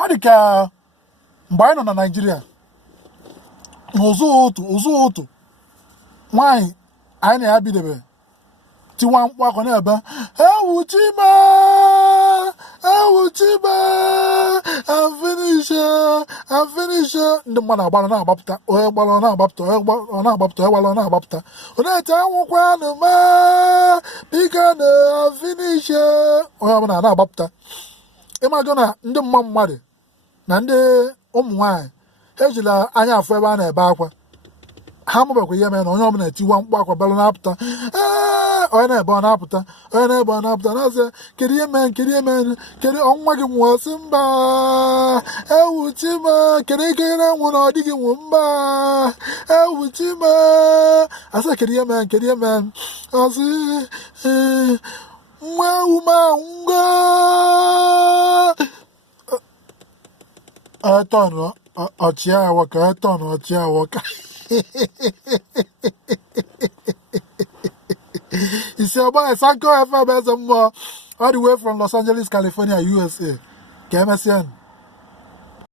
ọ dị ka mgbe anyị nọ na Naịjirịa ụzụ ụtụ nwaanyị anyị na ya bidebe tiwa mkpu akwa na-ebe ewuchima I'm finished ndị mmadụ agbara na-agbapụta onye gbara ọ na-agbapụta onye gbara ọ na-agbapụta onye ete anwụkwanụ ma biko na I'm finished onye ọbụla na-agbapụta. Ịmajụ na ndị mmadụ na ndị ụmụ nwaanyị ha ejila anya afọ ebe a na-ebe akwa, ha mụbakwa ihe mere na onye ọbụla etiwa mkpu akwa belụ na-apụta onye na-ebe ọ na-apụta na-asị kedu ihe mere kedu ọnwa gị nwụọ sị mba ewuchima kedu ike na-enwụ na ọ dịghị nwụ mba ewuchima asị kedu ihe mere asị nwa ewuma ngwa etọn ọchịawa isi ọgba Sanko FM eze mmụọ all the way from Los Angeles, California, USA. Ka emesịa.